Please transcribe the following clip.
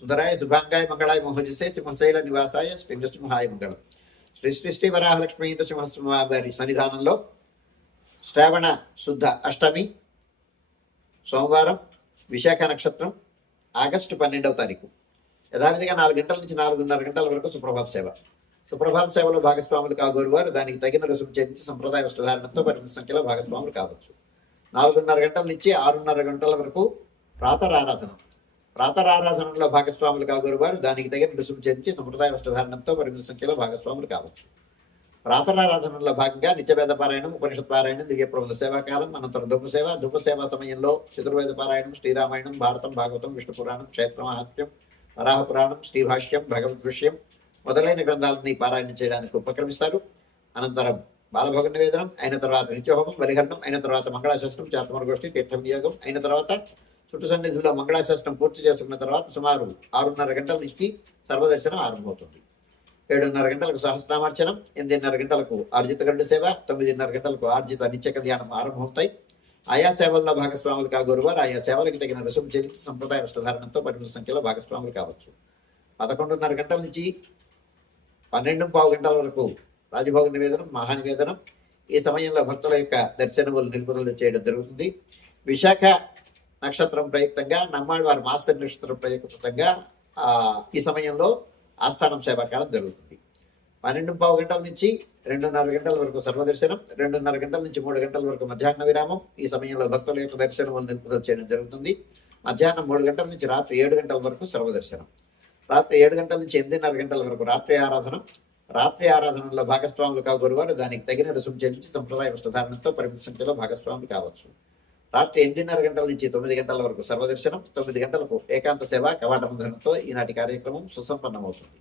సుందరాయ శుభాంగాయ మంగళాయ మోహజసే సింహశైల నివాసాయ శ్రీ నృసింహాయ మంగళం శ్రీ శ్రీ శ్రీ వరాహలక్ష్మి నృసింహస్వామి వారి సన్నిధానంలో శ్రావణ శుద్ధ అష్టమి సోమవారం విశాఖ నక్షత్రం ఆగస్టు పన్నెండవ తారీఖు. యథావిధిగా నాలుగు గంటల నుంచి నాలుగున్నర గంటల వరకు సుప్రభాత సేవ. సుప్రభాత సేవలో భాగస్వాములు కాగోరు వారు దానికి తగిన రుసుము చెందించి సంప్రదాయ వస్త్రధారణతో పరిమిత సంఖ్యలో భాగస్వాములు కావచ్చు. నాలుగున్నర గంటల నుంచి ఆరున్నర గంటల వరకు ప్రాతరారాధన. ప్రాతరారాధనలో భాగస్వాములు కాగోరు వారు దానికి తగిన రుసుము చెల్లించి సంప్రదాయ వస్త్రధారణతో పరిమిత సంఖ్యలో భాగస్వాములు కావచ్చు. ప్రాతరారాధనలో భాగంగా నిత్యవేద పారాయణం ఉపనిషత్ పారాయణం దివ్య ప్రబంధ సేవాకాలం అనంతరం ధూప సేవ. సేవా సమయంలో చతుర్వేద పారాయణం శ్రీరామాయణం భారతం భాగవతం విష్ణు పురాణం క్షేత్ర మహాత్మ్యం వరాహ పురాణం శ్రీభాష్యం భగవద్ దృశ్యం మొదలైన గ్రంథాలని పారాయణం చేయడానికి ఉపక్రమిస్తారు. అనంతరం బాలభోగ నివేదనం అయిన తర్వాత నిత్యహోమం బలిహరణం అయిన తర్వాత మంగళాశాస్త్రం చాతమర గోష్ఠి తీర్థం వియోగం అయిన తర్వాత చుట్టు సన్నిధిలో మంగళాశాస్త్రం పూర్తి చేసుకున్న తర్వాత సుమారు ఆరున్నర గంటల నుంచి సర్వదర్శనం ఆరంభమవుతుంది. ఏడున్నర గంటలకు సహస్రామార్చనం ఎనిమిదిన్నర గంటలకు ఆర్జిత గరుడు సేవ తొమ్మిదిన్నర గంటలకు ఆర్జిత నిత్య కళ్యాణం ఆరంభమవుతాయి. ఆయా సేవల్లో భాగస్వాములు కాగోరువారు ఆయా సేవలకు తగిన రుసుము చెల్లించి సంప్రదాయ వస్త్రధారణతో పరిమిత సంఖ్యలో భాగస్వాములు కావచ్చు. పదకొండున్నర గంటల నుంచి పన్నెండు పావు గంటల వరకు రాజభోగ నివేదనం మహానివేదనం ఈ సమయంలో భక్తుల యొక్క దర్శనములు నిలుపుదల చేయడం జరుగుతుంది. విశాఖ నక్షత్రం ప్రయుక్తంగా నమ్మాడి వారి మాస్టర్ నక్షత్రం ప్రయుక్తంగా ఈ సమయంలో ఆస్థానం సేవాకాలం జరుగుతుంది. పన్నెండు పావు గంటల నుంచి రెండున్నర గంటల వరకు సర్వదర్శనం రెండున్నర గంటల నుంచి మూడు గంటల వరకు మధ్యాహ్న విరామం ఈ సమయంలో భక్తుల యొక్క దర్శనం నిలుపుదల చేయడం జరుగుతుంది. మధ్యాహ్నం మూడు గంటల నుంచి రాత్రి ఏడు గంటల వరకు సర్వదర్శనం. రాత్రి ఏడు గంటల నుంచి ఎనిమిదిన్నర గంటల వరకు రాత్రి ఆరాధన. రాత్రి ఆరాధనలో భాగస్వాములు కాగోరువారు దానికి తగిన రుసుము చెల్లించి సంప్రదాయ వస్త్రధారణతో పరిమిత సంఖ్యలో భాగస్వాములు కావచ్చు. రాత్రి ఎనిమిదిన్నర గంటల నుంచి తొమ్మిది గంటల వరకు సర్వదర్శనం తొమ్మిది గంటలకు ఏకాంత సేవ కవాట బంధనంతో ఈనాటి కార్యక్రమం సుసంపన్నమవుతుంది.